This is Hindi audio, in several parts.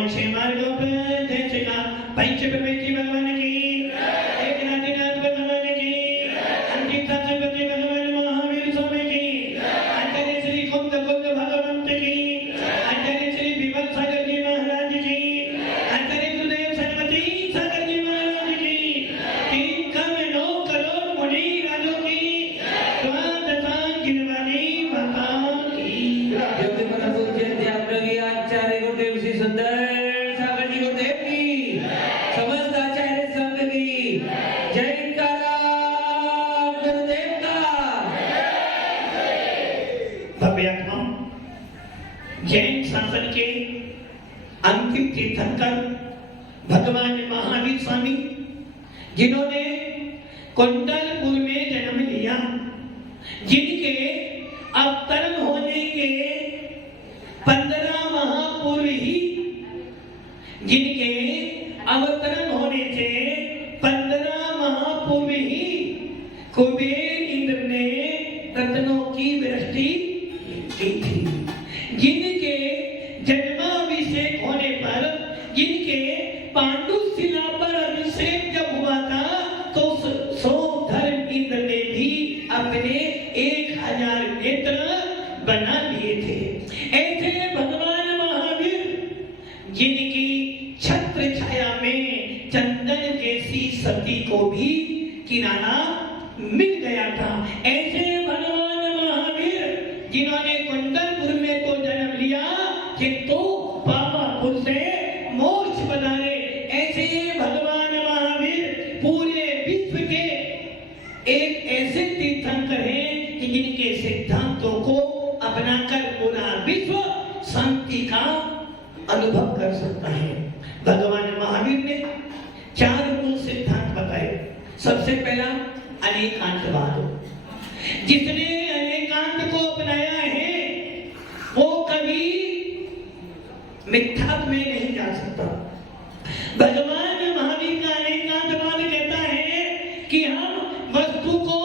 पांच छह मार्गों पर देशका पंच प्रमेय भगवान की एक नाथ भगवान की अंतिम शास्त्रपति भगवान महावीर स्वामी की आचार्य श्री कुंद भगवंत की आचार्य श्री विमल सागर जी महाराज की आचार्य गुरुदेव सरस्वती सागर जी महाराज की 3 करोड़ मुनि राजों की द्वादशा गिनवानी माता की योगी परम पूज्य ध्यान आचार्य गुरुदेव श्री सुंदर सागर जी गुरुदेव की समस्त आचार्य संघ की जयकारा गुरुदेव का भव्य आत्मा जैन शासन के अंतिम तीर्थंकर भगवान महावीर स्वामी जिन्होंने कुंडलपुर में जन्म लिया, जिनके अवतरण होने के 15 माह पूर्व ही जिनके अवतरण होने से 15 माह पूर्व ही कुबेर इंद्र ने रत्नों की वृष्टि की थी। जिनके जन्माभिषेक होने पर जिनके पांडुशिला पर अभिषेक जब हुआ था तो सोमधर्म इंद्र ने भी अपने 1000 नेत्र बना लिए थे। ऐसे भगवान महावीर जिनकी छत्र छाया में चंदन जैसी सती को भी किनारा मिल गया था, ऐसे भगवान महावीर जिन्होंने कुंडलपुर में तो जन्म लिया किंतु पावापुर से मोक्ष पधारे, ऐसे भगवान महावीर पूरे विश्व के एक ऐसे तीर्थंकर हैं कि जिनके सिद्धांतों को अपनाकर पूरा विश्व शांति का अनुभव कर सकता है। भगवान महावीर ने 4 मूल सिद्धांत बताए। सबसे पहला अनेकांतवाद। जिसने अनेकांत को अपनाया है वो कभी मिथ्यात्व में नहीं जा सकता। भगवान महावीर का अनेकांतवाद कहता है कि हम वस्तु को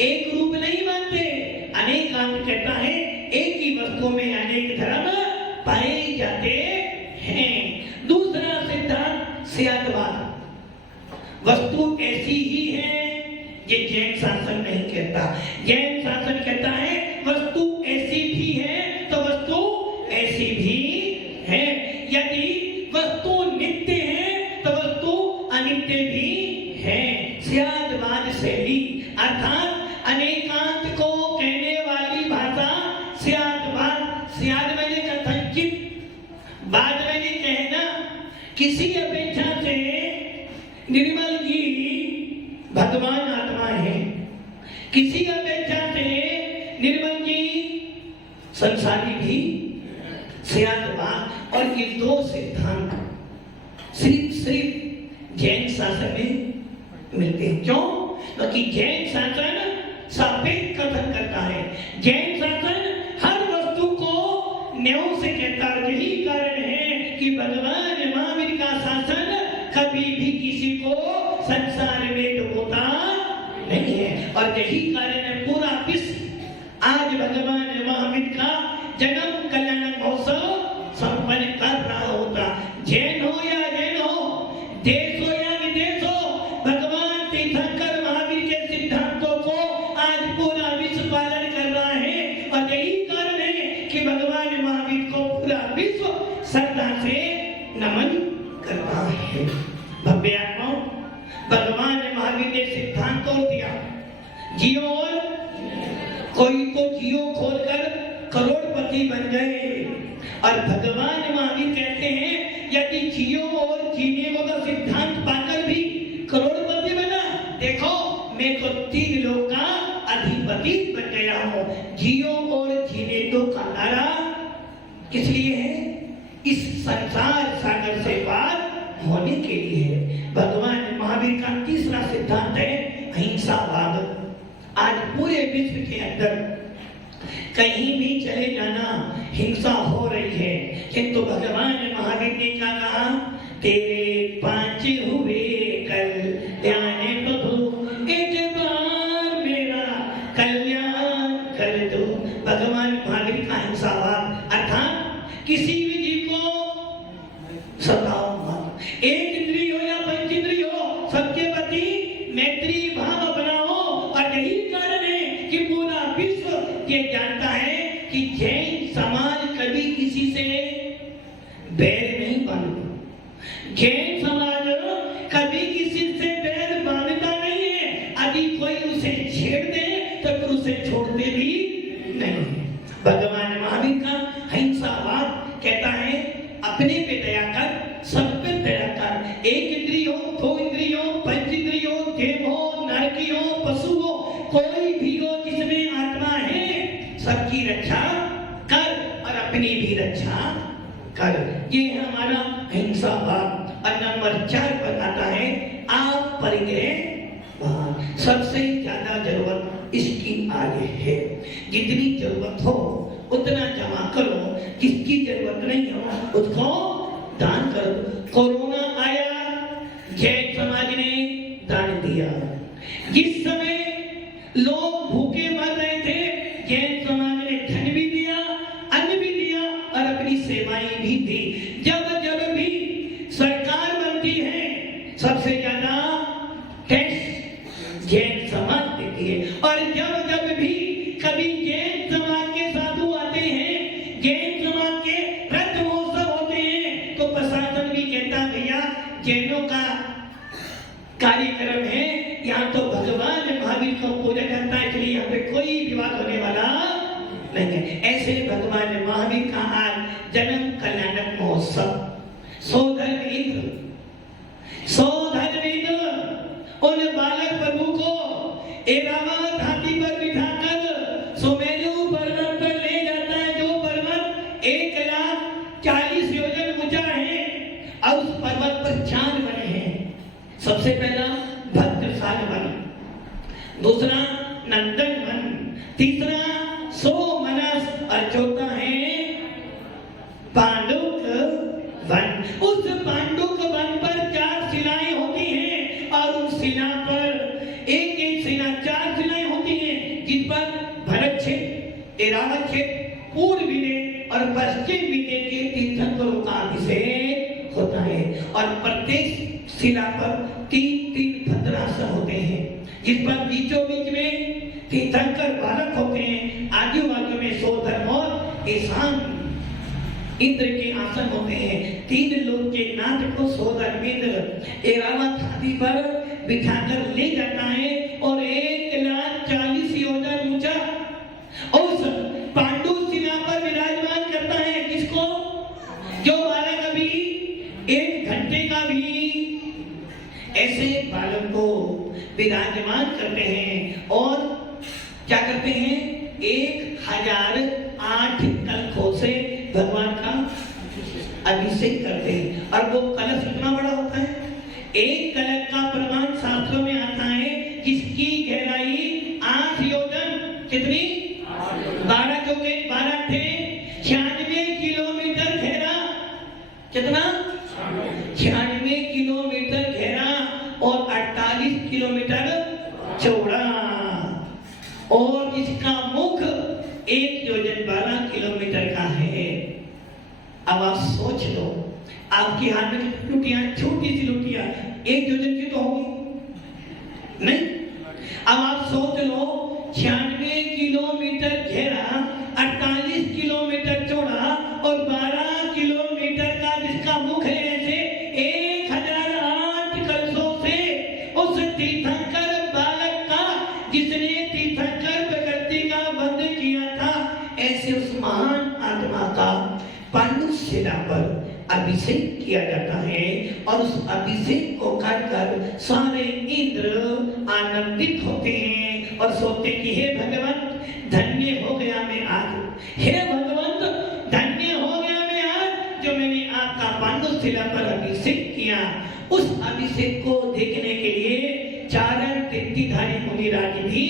एक रूप नहीं मानते। अनेकांत कहता है एक ही वस्तु में अनेक धर्म पाए जाते हैं। दूसरा सिद्धांत स्यादवाद। वस्तु ऐसी ही है, ये जैन शासन नहीं कहता। जैन शासन कहता है वस्तु ऐसी भी है तो वस्तु ऐसी भी है। यदि वस्तु नित्य है तो वस्तु अनित्य भी है। स्यादवाद शैली अर्थात अनेकांत को कहने वाली भाषा स्यादवाद। स्याद मैंने कथनचित, बाद मैंने कहना। किसी अपेक्षा से निर्मल जी भगवान आत्मा है, किसी अपेक्षा से निर्मल जी संसारी भी स्यादवाद। और ये 2 सिद्धांत सिर्फ जैन शासन में मिलते हैं। क्यों? क्योंकि जैन शासन सापेक्ष कथन करता है। जैन शासन हर वस्तु को न्याय से कहता है। यही कारण है कि भगवान महावीर का शासन कभी भी किसी को संसार में डुबोता नहीं है। और यही कारण है पूरा विश्व आज भगवान महावीर का जन्म कल्याण महोत्सव संपन्न कर रहा होता। जैन हो या जैन हो, देश हो या विदेश हो, भगवान तीर्थंकर महावीर के सिद्धांतों को आज पूरा विश्व पालन कर रहा है। और यही कारण है कि भगवान महावीर को पूरा विश्व श्रद्धा से नमन करता है। भव्य आत्माओं, भगवान महावीर ने सिद्धांत तोड़ दिया। जियो और कोई तो जियो खोलकर करोड़पति बन गए। और भगवान महावीर कहते हैं यदि जियो और जीने को का सिद्धांत पाकर भी करोड़पति बना, देखो मैं तो 3 लोग का अधिपति बन गया हूँ। जियो और जीने दो का नारा किस लिए है? इस संसार सागर से पार होने के लिए है। भगवान महावीर का तीसरा सिद्धांत है अहिंसावाद। आज पूरे विश्व के अंदर कहीं भी चले जाना हिंसा हो रही है, किंतु भगवान महावीर ने क्या कहा? तेरे 5 हुए कल्याण प्रभु, एक बार मेरा कल्याण कर दो। भगवान महावीर का अहिंसावाद अर्थात किसी भी जीव को जैन समाज कभी किसी से बैर नहीं बांधता। जैन समाज कभी किसी से बैर बांधता नहीं है। यदि कोई उसे छेड़ दे तो फिर उसे छोड़ते भी नहीं। भगवान महावीर का अहिंसावाद कहता है अपने पे दया कर, सब पे दया कर। एक इंद्रिय हो, दो इंद्रिय हो, पंच इंद्रिय हो, देव हो, नरकी हो, पशु हो, कोई भी हो जिसमें आत्मा है, सबकी रक्षा कर और अपनी भी रक्षा कर। ये है हमारा अहिंसावाद। और नंबर 4 पर आता है आप परिग्रह। सबसे ज्यादा जरूरत इसकी आगे है। जितनी जरूरत हो उतना जमा करो, जिसकी जरूरत नहीं हो उसको दान करो। कोरोना आया, जैन समाज ने दान दिया। जिस समय लोग भूखे मर रहे थे, जैन समाज ने धन भी दिया, अन्न भी दिया और अपनी सेवाएं भी दी। जब जब भी सरकार बनती है, सबसे ज्यादा टैक्स जैन समाज देती है। और जब जब भी कभी जैन समाज के साधु आते हैं, जैन समाज के रथ महोत्सव होते हैं, तो प्रशासन भी कहता भैया जैनों का कार्यक्रम है, यहाँ तो भगवान महावीर को पूजा जाता है, इसलिए यहाँ पे कोई विवाद होने वाला नहीं है। ऐसे भगवान महावीर का आज जन्म कल्याणक महोत्सव। सौधर्म इंद्र उन बालक प्रभु को एरावत हाथी पर बिठाकर सुमेरु पर्वत पर ले जाता है, जो पर्वत 1,40,000 योजन ऊंचा है। और उस पर्वत पर 4 वन हैं। सबसे पहला भद्रशाल वन, दूसरा नंदन वन, तीसरा सोमनस और चौथा है पांडुक वन। उस पांडुक वन पर 4 शिलाएं होती हैं और उन शिला पर एक शिला 4 शिलाएं होती हैं, जिस पर भरत क्षेत्र, एरावत क्षेत्र, पूर्व विनय और पश्चिम विनय के तीर्थंकरों का अभिषेक होता है। और प्रत्येक शिला पर 3-3 भद्रासन होते हैं, जिस पर बीचों बीच में तीर्थंकर बालक होते हैं। आजू बाजू में सौधर्म और ईशान इंद्र के आसन होते हैं। 3 लोग के नाथ को सौधर्म इंद्र एरावत हाथी पर बिठाकर ले जाता है और 1,40,000 योजन ऊंचा उस पांडु शिला पर विराजमान करता है। किसको? जो बालक अभी 1 घंटे का भी ऐसे बालक को विराजमान करते हैं और क्या करते हैं? 1008 कलशों से भगवान का अभिषेक करते हैं। और वो कलश कितना बड़ा होता है? एक कलश का प्रमाण शास्त्रों में आता है, जिसकी गहराई 8 योजन। कितनी? 12 जो के 12 थे 96 किलोमीटर गहरा। कितना? 96 किलोमीटर गहरा और 48 किलोमीटर चौड़ा, और इसका मुख 1 योजन 12 किलोमीटर का है। अब आप सोच लो, आपके हाथ में लुटियां, छोटी सी लुटियां 1 योजन की तो होगी नहीं। अब आप सोच लो 96 किलोमीटर गहरा, 48 किलोमीटर चौड़ा और 12 किलोमीटर का जिसका मुख है, ऐसे 1008 कलशों से उस तीर्थंकर बालक का, जिसने तीर्थंकर प्रकृति का वध किया था, ऐसे उस महान आत्मा का पांडु शिला पर अभिषेक किया जाता है। और उस अभिषेक को कर सारे इंद्र आनंदित होते हैं और सोचते कि हे भगवंत, धन्य हो गया मैं आज। हे भगवंत, धन्य हो गया मैं आज, जो मैंने आपका पांडु शिला पर अभिषेक किया। उस अभिषेक को देखने के लिए चारण तीर्थधारी मुनिराज भी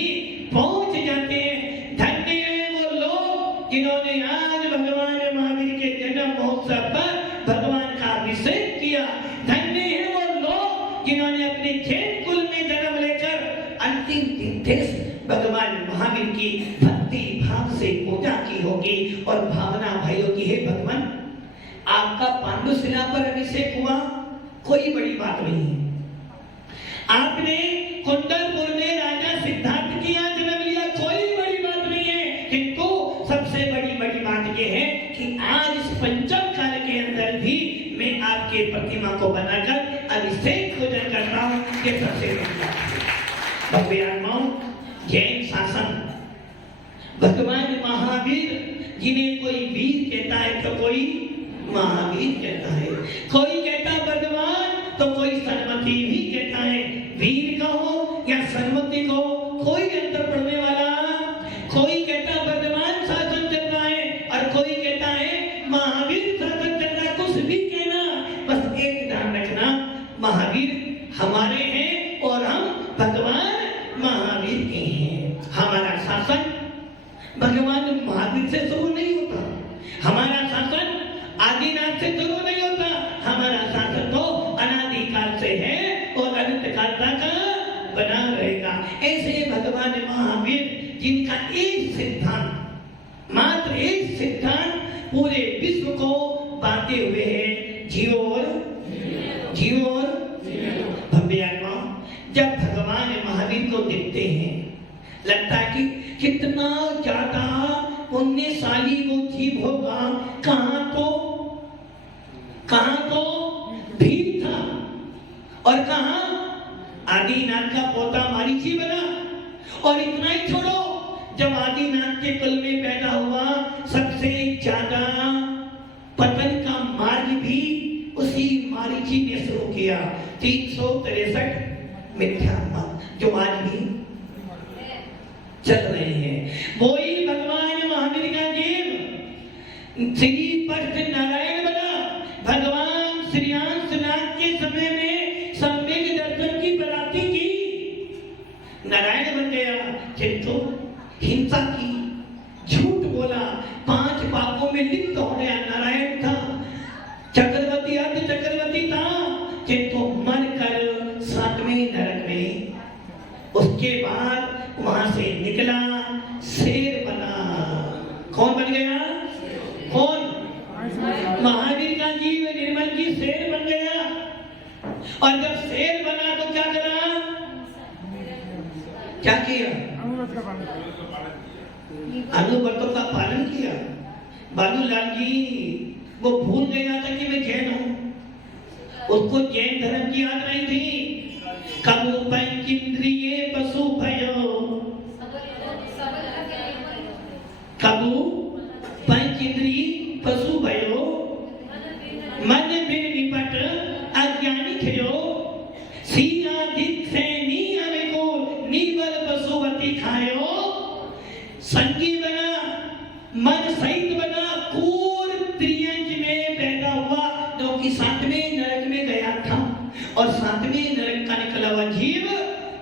पहुंच जाते हैं। धन्य है वो लोग जिन्होंने आज भगवान महावीर के जन्म महोत्सव पर भगवान का अभिषेक किया। धन्य है वो लोग जिन्होंने अपने जैन कुल में जन्म लेकर अंतिम तीर्थेश भगवान महावीर की भक्ति भाव से पूजा की होगी और भावना भई होगी, हे भगवान, आपका पांडु शिला पर अभिषेक हुआ, कोई बड़ी बात नहीं है। आपने कुंडलपुर में राजा सिद्धार्थ की यहाँ जन्म लिया, कोई बड़ी बात नहीं है। किंतु सबसे बड़ी बात प्रतिमा को बनाकर अभिषेक पूजन करता हूँ। ये सबसे भव्य आत्माओं, जैन शासन भगवान महावीर, जिन्हें कोई वीर कहता है तो कोई महावीर कहता है, कोई कहता भगवान तो कोई सन्मति भी कहता है। वीर कहो या सन्मति को कोई अंतर पड़ने वाला, कोई कहता भगवान शासन चल रहा है और कोई कहता है महावीर शासन चल रहा है। कुछ भी कहना, बस एक ध्यान रखना, महावीर हमारे हैं और हम भगवान महावीर के हैं। हमारा शासन भगवान महावीर से शुरू नहीं होता, हमारा शासन आदिनाथ से शुरू नहीं होता, हमारा शासन तो अनादिकाल से है और अनंत काल तक बना रहेगा। ऐसे भगवान महावीर जिनका एक सिद्धांत, मात्र एक सिद्धांत पूरे विश्व को बांटे हुए है, जीव और भव्य आत्मा। जब भगवान महावीर को देखते हैं लगता है कि कितना ज्यादा पुण्यशाली वो जीव होगा। कहां तो भीम था और कहां आदिनाथ का पोता मारीची बना। और इतना ही छोड़ो, जब आदिनाथ के कुल में पैदा हुआ, सबसे ज्यादा पतन का मार्ग भी उसी मारीची ने शुरू किया। 363 मिथ्या जो आज भी चल रहे हैं। वही भगवान महावीर का जीव श्री पष्ट नारायण बना। भगवान श्रीयांशनाथ के समय में सम्यक दर्शन की बराती की नारायण बन गया, किंतु हिंसा की, झूठ बोला, 5 पापों में लिप्त हो गया। नारायण था, चक्रवर्ती आदि चक्रवर्ती था, किंतु मर कर 7वें नरक में। उसके बाद वहां से निकला, शेर बना। कौन बन गया? कौन? महावीर का जीव निर्मल जी शेर बन गया। और जब शेर बना तो क्या करा? क्या किया? अनुव्रतों का पालन किया। बालूलाल जी वो भूल गया था कि मैं जैन हूं, उसको जैन धर्म की याद नहीं थी। कबू पंचेंद्रिय पशु भयो, कबू पंचेंद्रिय पशु भयो, मन बिन विपट अज्ञानी थियो, सीनाधिक सैनी अवेको, निर्बल पशुवती खायो। संगी बना, मन सहित बना, क्रूर त्रियंज में पैदा हुआ, जो कि 7वें नरक में गया था। और 7वें नरक का निकला हुआ जीव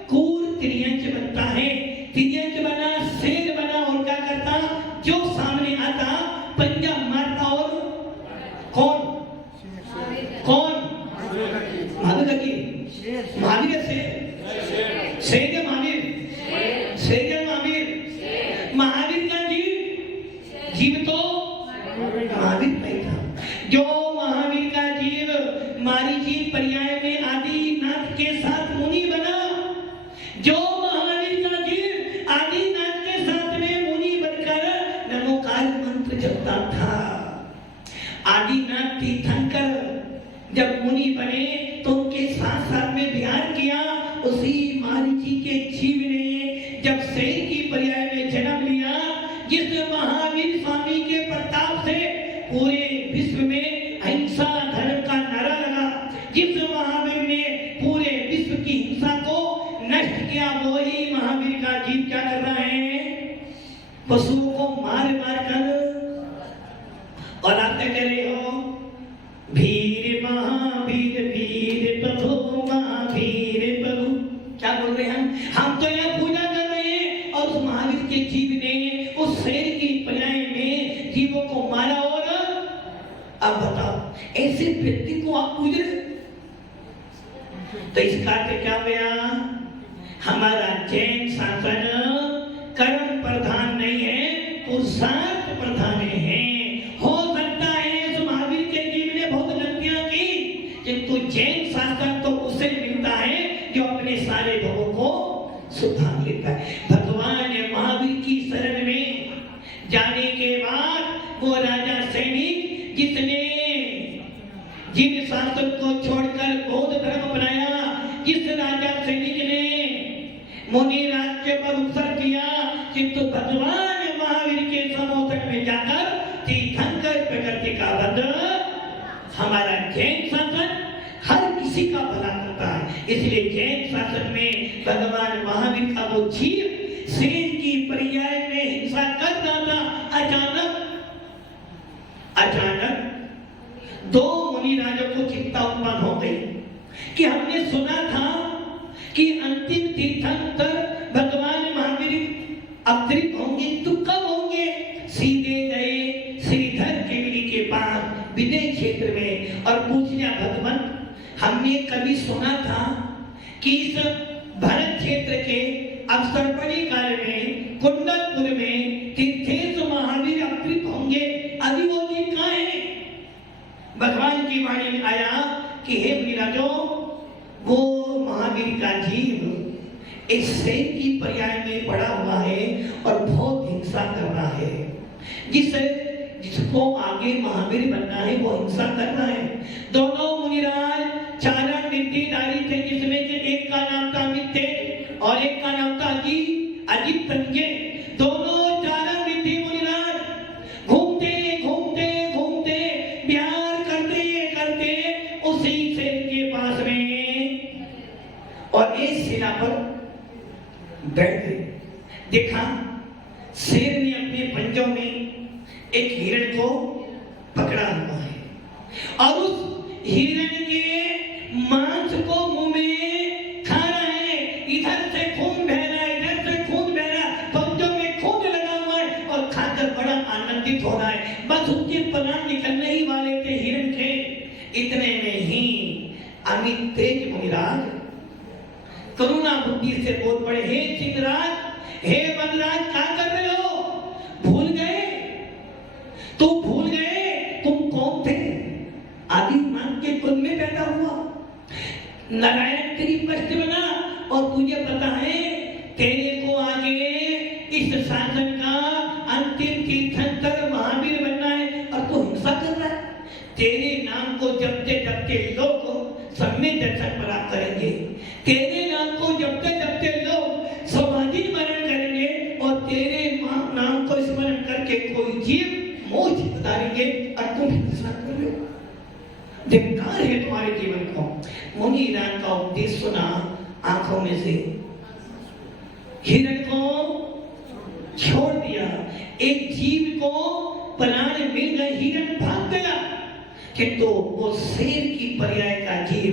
क्रूर त्रियंज बनता है। त्रियंज बना, शेर बना, और क्या करता? जो सामने आता पंजा मारता। और कौन? महावीर की महावीर शेर महावीर का जीव तो महावीर नहीं था। जो महावीर का जीव मारीची पर्याय में आदिनाथ के साथ मुनि बना, जो महावीर का जीव आदिनाथ के साथ में मुनि बनकर नमोकार मंत्र जपता था। आदिनाथ तीर्थंकर जब मुनि बने तो उनके साथ साथ में ध्यान किया। उसी मारीची के जीव ने जब शेर की पर्याय में जन्म लिया, जिस महावीर स्वामी के प्रताप से पूरे विश्व में अहिंसा धर्म का नारा लगा, जिस महावीर ने पूरे विश्व की हिंसा को नष्ट किया, वही महावीर का जीव क्या कर रहा है? पशुओं को मार मार कर। और आप क्या कह रहे हो? वीर महावीर वीर प्रभु महावीर प्रभु। क्या बोल रहे हैं हम? तो यहाँ पूजा कर रहे हैं और उस महावीर के जीव ने उस शेर की पर्याय में जीवों को मारा। और अब बताओ, ऐसे व्यक्ति को आप पूज रहे? तो इसका अर्थ क्या हुआ? हमारा जैन शासन कर्म प्रधान नहीं है, पुरुषार्थ प्रधान है। हो सकता है उस महावीर के जीव ने बहुत गलतियां की, किंतु जैन शासन तो उसे मिलता है जो अपने सारे भवों को सुधार लेता है। भगवान महावीर की शरण में जाने के बाद वो राजा सैनिक जिन शासन को छोड़कर बौद्ध धर्म अपनाया, जिस राजा सैनिक ने मुनि राज्य पर उत्सर्ग किया, किंतु भगवान महावीर के समर्थन में जाकर तीर्थंकर प्रकृति का वध, हमारा जैन शासन हर किसी का भला करता है। इसलिए जैन शासन में भगवान महावीर का वो जीव शेर की पर्याय में हिंसा कर रहा था, अचानक दो मुनि राजों को चिंता उत्पन्न हो गई कि हमने सुना था कि अंतिम तीर्थंकर भगवान महावीर अवतरित होंगे, तो कब होंगे? सीधे गए श्रीधर केवली के पास विदेश क्षेत्र में और पूछ लिया, भगवान हमने कभी सुना था कि इस भरत क्षेत्र के अवसरपणी काल में कुंडलपुर में तीर्थेश महावीर अवतरित होंगे, अभी वो दिन कहाँ है? भगवान की वाणी में आया कि हे मुनिराजों, वो महावीर का जीव इस शेर की पर्याय में पड़ा हुआ है और बहुत हिंसा कर रहा है। जिसको आगे महावीर बनना है वो हिंसा कर रहा है। दोनों मुनिराज चारण निधिधारी थे, जिसमें से एक का नाम था मित्तेज और एक का नाम था अजित तंगे। दोनों चारण निधि मुनिराज घूमते घूमते घूमते बिहार करते उसी शेर के पास में और इस शिला पर बैठ गए। देखा शेर ने अपने पंजों में एक हिरण को पकड़ा हुआ है और उस हिरण के मांस को मुंह में खा रहा है। इधर से खून बह रहा है, इधर से खून बह रहा है, पंजों में खून लगा हुआ है और खाकर बड़ा आनंदित हो रहा है। बस उसके प्राण निकलने ही वाले थे हिरण के। इतने में ही अमित तेज मुनिराज करुणा बुद्धि से बोल पड़े, हे सिंहराज, हे वनराज, क्या कर रहे हो? भूल गए? तुम कौन थे? आदिनाथ के कुल में पैदा हुआ, नारायण तेरी पृष्ठ बना और तुझे पता है तेरे को आगे इस शासन का अंतिम तीर्थंकर महावीर बनना है और तू हिंसा कर रहा है। तेरे नाम को जपते जपते लोग सम्य दर्शन प्राप्त करेंगे, तेरे नाम को जपते जपते लोग समाधि मरण करेंगे और तेरे नाम को स्मरण करके कोई जीव मोक्ष उतारेंगे और तुम हिंसा कर रहे हो। धिक्कार है तुम्हारे जीवन को। मुनि राज का उपदेश सुना, आंखों में से हिरण को छोड़ दिया, एक जीव को प्राण मिल गए, हिरण भाग गया, किंतु वो शेर की पर्याय का जीव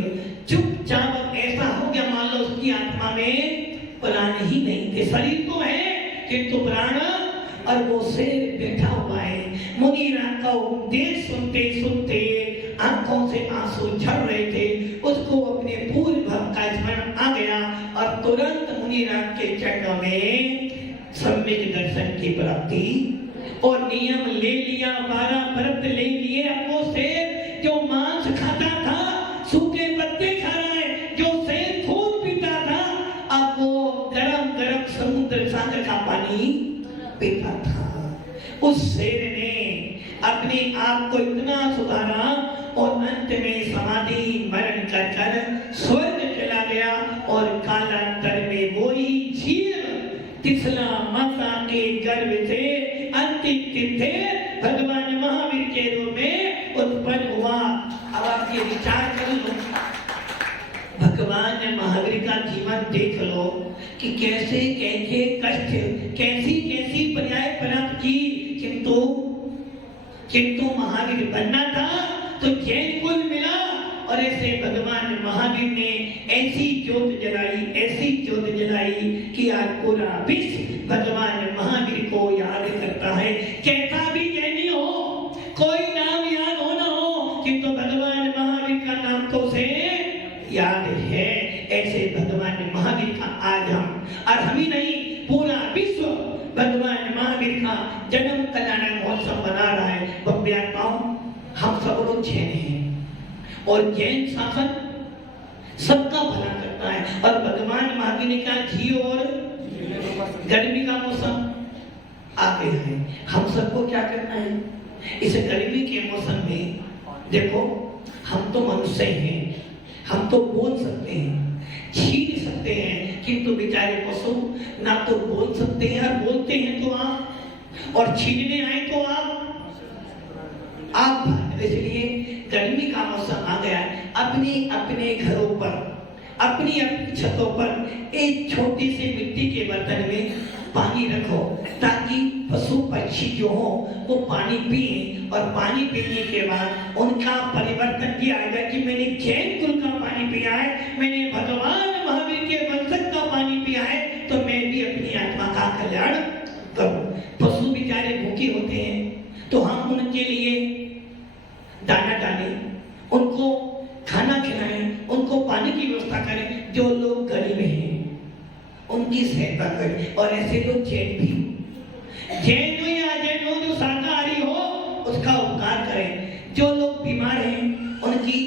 चुपचाप ऐसा हो गया मान लो उसकी आत्मा में प्राण ही नहीं थे। शरीर तो है किंतु प्राण, और वो शेर बैठा हुआ है। मुनि राज का उपदेश सुनते सुनते आंखों से आंसू झड़ रहे थे, उसको अपने पूर्व भक्त का स्मरण आ गया और तुरंत मुनि राज के चरणों में सम्यक दर्शन की प्राप्ति और नियम ले लिया, 12 व्रत ले लिए। अब वो शेर जो मांस खाता था, सूखे पत्ते खा रहा है, जो शेर खून पीता था, अब वो गरम गरम समुद्र सागर का पानी पीता था। उस शेर ने अपने आप को इतना सुधारा और अंत में समाधि मरण कर कर स्वर्ग चला गया और कालांतर में वही जीव तिसला माता के गर्भ से अंतिम तीर्थे भगवान महावीर के रूप में उत्पन्न हुआ। अब आप ये विचार कर लो, भगवान महावीर का जीवन देख लो कि कैसे कैसे कष्ट, कैसी कैसी पर्याय प्राप्त की, किंतु महावीर बनना था तो जैन कुल मिला और ऐसे भगवान महावीर ने ऐसी ज्योत जलाई कि आज पूरा विश्व भगवान महावीर को याद करता है। कैसा भी जैनी हो, कोई नाम याद हो ना हो, किंतु भगवान महावीर का नाम तो उसे याद है। ऐसे भगवान महावीर का आज हम ही नहीं, पूरा विश्व भगवान महावीर का जन्म कल्याण महोत्सव मना रहा है। हम सब लोग जैन हैं और जैन शासन सबका भला करता है। और भगवान महावीर ने कहा घी और गर्मी का मौसम आ गया है, हम सबको क्या करना है? इस गर्मी के मौसम में देखो, हम तो मनुष्य हैं, हम तो बोल सकते हैं, छीन सकते हैं, किंतु बेचारे पशु ना तो बोल सकते हैं, और बोलते हैं तो आप, और छीनने आए तो आप। इसलिए गर्मी का मौसम आ गया है, अपने अपने घरों पर, अपनी अपनी छतों पर एक छोटी सी मिट्टी के बर्तन में पानी रखो, ताकि पशु पक्षी जो हो वो पानी पिए, और पानी पीने के बाद उनका परिवर्तन ये आएगा कि मैंने जैन कुल का पानी पिया है, मैंने भगवान महावीर के वंशज का पानी पिया है, तो मैं भी अपनी आत्मा का कल्याण करूं। पशु बेचारे भूखे होते हैं, तो हम उनके लिए दाना डालें, उनको खाना खिलाएं, उनको पानी की व्यवस्था करें। जो लोग गरीब हैं उनकी सहायता करें, और ऐसे लोग जैन भी, जैन हो या अजैन हो, जो शाकाहारी हो उसका उपकार करें। जो लोग बीमार हैं उनकी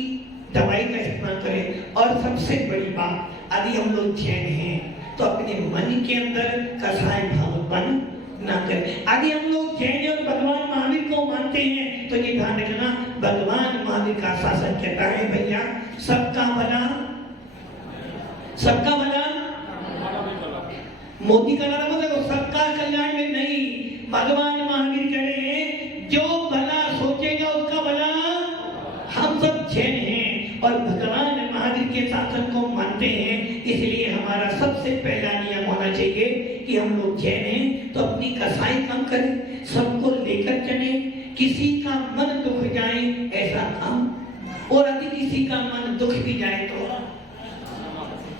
दवाई का इस्तेमाल करें। और सबसे बड़ी बात, यदि हम लोग जैन हैं तो अपने मन के अंदर कसाय भाव उत्पन्न ना करें। यदि हम लोग जैन और भगवान महावीर को मानते हैं तो ये ध्यान रखना, भगवान महावीर का शासन कहता है भैया सबका भला, सबका भला, मोदी का नारा मतलब सबका कल्याण में नहीं, भगवान महावीर कह रहे हैं जो भला सोचेगा उसका भला। हम सब जैन हैं और भगवान महावीर के शासन को मानते हैं, इसलिए हमारा सबसे पहला नियम होना चाहिए कि हम लोग जैन हैं तो अपनी कसाई कम करें, सबको लेकर चले, किसी का मन दुख जाए ऐसा काम, और यदि किसी का मन दुख भी जाए तो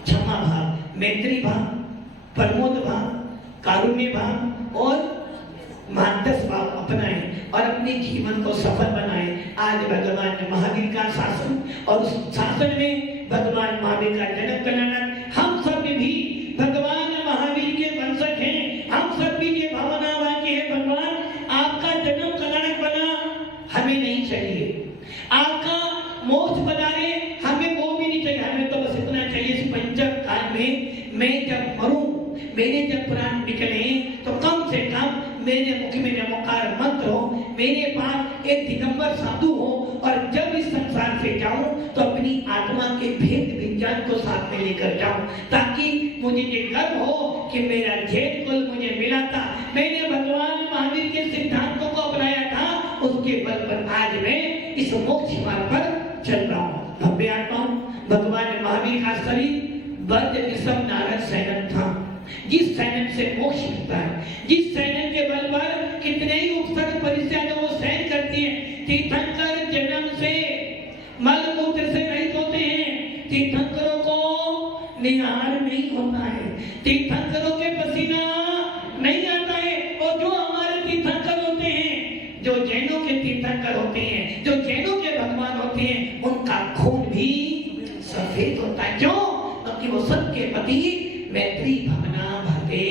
क्षमा भाव, मैत्री भाव, प्रमोद भाव, कारुण्य भाव और मानस भाव अपनाएं और अपने जीवन को सफल बनाएं। आज भगवान महावीर का शासन, और उस शासन में भगवान महावीर का जन्म कराना, हम सब भी भगवान महावीर के वंशज हैं, हम सब भी ये भावना वाक्य है भगवान आपका जन्म कराना बना हमें नहीं चाहिए, आपका मोक्ष बनाने हमें वो भी नहीं चाहिए, हमें तो बस इतना चाहिए इस पंचम काल में मैं जब मरूं, मेरे जब प्राण निकले तो कम से कम मेरे मुख में नमोकार मंत्र हो, मेरे पास एक दिगंबर साधु हो, और जब इस संसार से जाऊं तो अपनी आत्मा के भेद विज्ञान को साथ में लेकर जाऊं, ताकि मुझे ये गर्व हो कि मेरा जैन कुल मुझे मिला था, मैंने भगवान महावीर के सिद्धांतों को अपनाया था, उसके बल पर आज मैं इस मोक्ष मार्ग पर चल रहा हूँ। भव्य आत्मा, भगवान महावीर का शरीर बद्ध निशम नारद सैनन था, जिस सैनन से मोक्ष मिलता है, जिस सैनन के बल पर कितने ही उपसर्ग परिस्थितियां वो सहन करती हैं। तीर्थंकर जन्म से मल मूत्र से रहित होते हैं, तीर्थंकरों को निहार नहीं होता है, तीर्थंकरों के पसीना नहीं आता है, और जो हमारे तीर्थंकर होते हैं, जो जैनों के तीर्थंकर होते हैं, जो जैनों के भगवान होते हैं, उनका खून भी सफेद होता है। क्यों? क्योंकि वो सबके प्रति मैत्री भावना भरते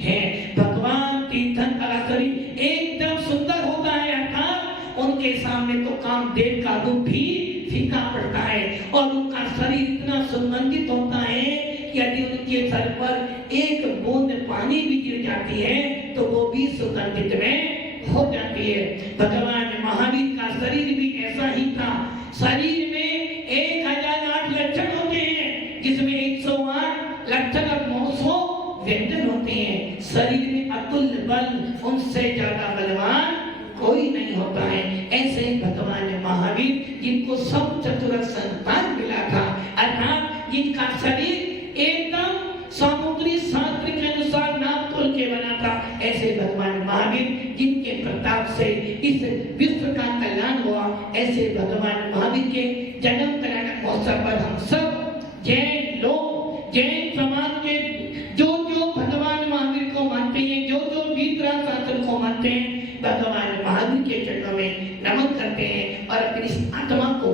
हैं। भगवान तीर्थंकर का शरीर एकदम सुंदर होता है, अर्थात उनके सामने तो कामदेव का रूप भी फीका पड़ता है, और उनका शरीर इतना सुगंधित होता है कि यदि उनके सर पर एक बूंद पानी भी गिर जाती है तो वो भी सुगंधित में हो जाती है। भगवान महावीर का शरीर भी ऐसा ही था। शरीर में 1008 लक्षण होते हैं, जिसमें 108 लक्षण और 900 व्यंजन होते हैं। शरीर में अतुल्य बल, उनसे ज्यादा बलवान कोई नहीं होता है। ऐसे भगवान महावीर जिनको सब चतुरस्र संतान मिला था, अर्थात जिनका शरीर एकदम सामुद्री शास्त्र के अनुसार नाप तोल के बना था, ऐसे भगवान महावीर जिनके प्रताप से इस विश्व का कल्याण हुआ, ऐसे भगवान महावीर के जन्म कराना महोत्सव पर हम सब जैन लोग, जैन समाज के जो जो भगवान महावीर को मानते हैं, जो जो वीतराग शास्त्र को मानते हैं, भगवान महावीर के चरणों में नमन करते हैं और अपनी आत्मा को